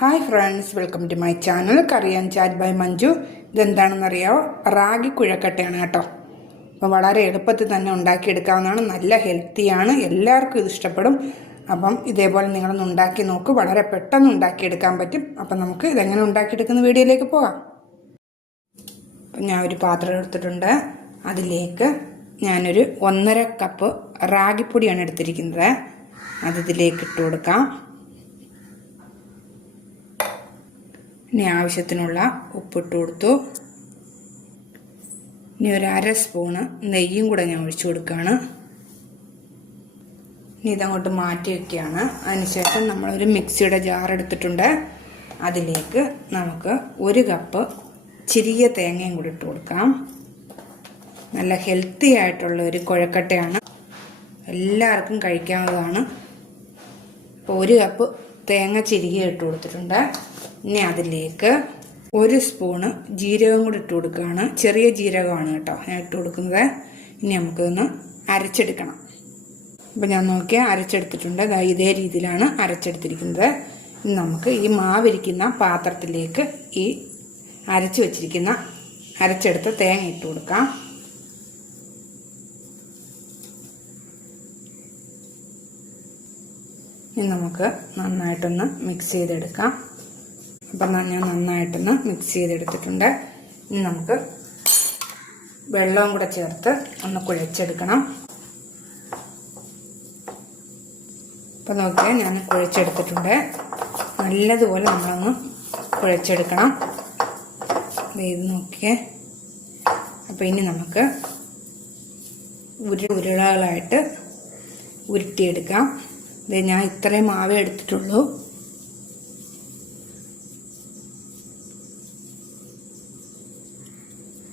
Hi friends welcome to my channel കറിയാൻ chat by Manju ഇതെന്താണെന്നറിയാമോ റാഗി കുഴക്കട്ടയാണ് കേട്ടോ. അപ്പോൾ വളരെ എളുപ്പത്തിൽ തന്നെ ഉണ്ടാക്കിയെടുക്കാവുന്നതാണ്. നല്ല ഹെൽത്തിയാണ് എല്ലാവർക്കും ഇത് ഇഷ്ടപ്പെടും. അപ്പം ഇതേപോലെ നിങ്ങളൊന്ന് ഉണ്ടാക്കി നോക്ക്. വളരെ പെട്ടെന്ന് ഉണ്ടാക്കിയെടുക്കാൻ പറ്റും. അപ്പം നമുക്ക് ഇതെങ്ങനെ ഉണ്ടാക്കിയെടുക്കുന്ന വീഡിയോയിലേക്ക് പോകാം. അപ്പം ഞാൻ ഒരു പാത്രം എടുത്തിട്ടുണ്ട്. അതിലേക്ക് ഞാനൊരു ഒന്നര കപ്പ് റാഗിപ്പൊടിയാണ് എടുത്തിരിക്കുന്നത്. അത് ഇതിലേക്ക് ഇട്ട് കൊടുക്കാം. ഇനി ആവശ്യത്തിനുള്ള ഉപ്പിട്ട് കൊടുത്തു. ഇനി ഒരു അര സ്പൂണ് നെയ്യും കൂടെ ഞാൻ ഒഴിച്ചു കൊടുക്കുകയാണ്. ഇനി ഇതങ്ങോട്ട് മാറ്റി വയ്ക്കുകയാണ് അതിനുശേഷം നമ്മളൊരു മിക്സിയുടെ ജാർ എടുത്തിട്ടുണ്ട്. അതിലേക്ക് നമുക്ക് ഒരു കപ്പ് ചിരിയ തേങ്ങയും കൂടി ഇട്ട് കൊടുക്കാം. നല്ല ഹെൽത്തി ആയിട്ടുള്ള ഒരു കുഴക്കട്ടയാണ്. എല്ലാവർക്കും കഴിക്കാവുന്നതാണ്. അപ്പോൾ ഒരു കപ്പ് തേങ്ങ ചിരിയ ഇട്ട് കൊടുത്തിട്ടുണ്ട്. ഇനി അതിലേക്ക് ഒരു സ്പൂണ് ജീരകം കൂടി ഇട്ട് കൊടുക്കുകയാണ്. ചെറിയ ജീരകമാണ് കേട്ടോ ഞാൻ ഇട്ട് കൊടുക്കുന്നത്. ഇനി നമുക്കൊന്ന് അരച്ചെടുക്കണം. അപ്പം ഞാൻ നോക്കിയാൽ അരച്ചെടുത്തിട്ടുണ്ട്. ഇതേ രീതിയിലാണ് അരച്ചെടുത്തിരിക്കുന്നത്. ഇനി നമുക്ക് ഈ മാവിരിക്കുന്ന പാത്രത്തിലേക്ക് ഈ അരച്ചു വച്ചിരിക്കുന്ന അരച്ചെടുത്ത തേങ്ങ ഇട്ട് കൊടുക്കാം. ഇനി നമുക്ക് നന്നായിട്ടൊന്ന് മിക്സ് ചെയ്തെടുക്കാം. അപ്പം ഞാൻ നന്നായിട്ടൊന്ന് മിക്സ് ചെയ്തെടുത്തിട്ടുണ്ട്. ഇനി നമുക്ക് വെള്ളവും കൂടെ ചേർത്ത് ഒന്ന് കുഴച്ചെടുക്കണം. അപ്പം നോക്കിയാൽ ഞാൻ കുഴച്ചെടുത്തിട്ടുണ്ട്. നല്ലതുപോലെ നമ്മളൊന്ന് കുഴച്ചെടുക്കണം. ഇത് നോക്കിയേ. അപ്പോൾ ഇനി നമുക്ക് ഉരു ഉരുളകളായിട്ട് ഉരുട്ടിയെടുക്കാം. ഇത് ഞാൻ ഇത്രയും മാവേ എടുത്തിട്ടുള്ളൂ.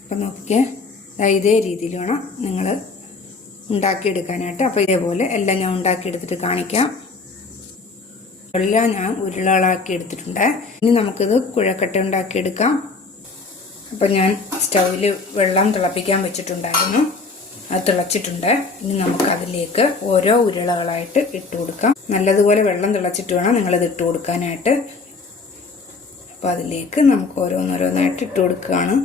അപ്പം നോക്കിയേ ഇതേ രീതിയിൽ വേണം നിങ്ങൾ ഉണ്ടാക്കിയെടുക്കാനായിട്ട്. അപ്പോൾ ഇതേപോലെ എല്ലാം ഞാൻ ഉണ്ടാക്കിയെടുത്തിട്ട് കാണിക്കാം. എല്ലാം ഞാൻ ഉരുളകളാക്കി എടുത്തിട്ടുണ്ട്. ഇനി നമുക്കിത് കുഴക്കട്ട ഉണ്ടാക്കിയെടുക്കാം. അപ്പം ഞാൻ സ്റ്റൗവിൽ വെള്ളം തിളപ്പിക്കാൻ വെച്ചിട്ടുണ്ടായിരുന്നു. അത് തിളച്ചിട്ടുണ്ട്. ഇനി നമുക്ക് അതിലേക്ക് ഓരോ ഉരുളകളായിട്ട് ഇട്ട് കൊടുക്കാം. നല്ലതുപോലെ വെള്ളം തിളച്ചിട്ട് വേണം നിങ്ങളിത് ഇട്ട് കൊടുക്കാനായിട്ട്. അപ്പോൾ അതിലേക്ക് നമുക്ക് ഓരോന്നോരോന്നായിട്ട് ഇട്ട് കൊടുക്കുകയാണ്.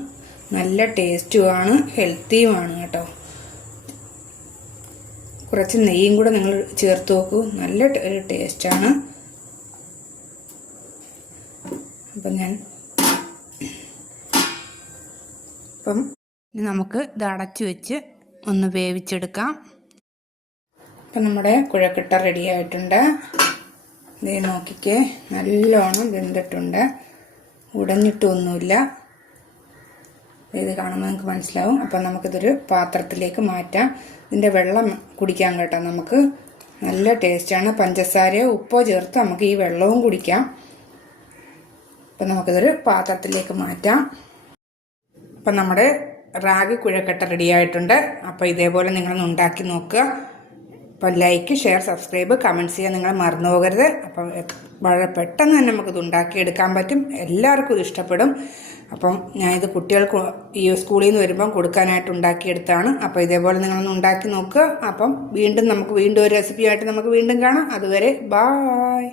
നല്ല ടേസ്റ്റുമാണ് ഹെൽത്തിയുമാണ് കേട്ടോ. കുറച്ച് നെയ്യും കൂടെ നിങ്ങൾ ചേർത്ത് നോക്കൂ. നല്ല ടേസ്റ്റാണ്. അപ്പം ഞാൻ അപ്പം നമുക്ക് ഇത് അടച്ചു വെച്ച് ഒന്ന് വേവിച്ചെടുക്കാം. അപ്പം നമ്മുടെ കുഴക്കിട്ട റെഡി ആയിട്ടുണ്ട്. ഇത് നോക്കിക്കേ നല്ലോണം വെന്തിട്ടുണ്ട്. ഉടഞ്ഞിട്ടൊന്നുമില്ല. ഇത് കാണുമ്പോൾ നിങ്ങൾക്ക് മനസ്സിലാവും. അപ്പം നമുക്കിതൊരു പാത്രത്തിലേക്ക് മാറ്റാം. ഇതിന്റെ വെള്ളം കുടിക്കാം കേട്ടോ നമുക്ക്. നല്ല ടേസ്റ്റാണ്. പഞ്ചസാരയോ ഉപ്പോ ചേർത്ത് നമുക്ക് ഈ വെള്ളവും കുടിക്കാം. അപ്പം നമുക്കിതൊരു പാത്രത്തിലേക്ക് മാറ്റാം. അപ്പം നമ്മുടെ റാഗി കുഴക്കട്ട റെഡിയായിട്ടുണ്ട് അപ്പോൾ ഇതേപോലെ നിങ്ങളൊന്ന് ഉണ്ടാക്കി നോക്കുക. അപ്പം ലൈക്ക് ഷെയർ സബ്സ്ക്രൈബ് കമന്റ്സ് ചെയ്യാൻ നിങ്ങൾ മറന്നു പോകരുത് അപ്പം വളരെ പെട്ടെന്ന് തന്നെ നമുക്കിത് ഉണ്ടാക്കിയെടുക്കാൻ പറ്റും. എല്ലാവർക്കും ഇത് ഇഷ്ടപ്പെടും. അപ്പം ഞാനിത് കുട്ടികൾക്ക് ഈ സ്കൂളിൽ നിന്ന് വരുമ്പം കൊടുക്കാനായിട്ട് ഉണ്ടാക്കിയെടുത്താണ് അപ്പോൾ ഇതേപോലെ നിങ്ങളൊന്ന് ഉണ്ടാക്കി നോക്കുക. അപ്പം വീണ്ടും നമുക്ക് വീണ്ടും ഒരു റെസിപ്പിയായിട്ട് നമുക്ക് വീണ്ടും കാണാം. അതുവരെ ബായ്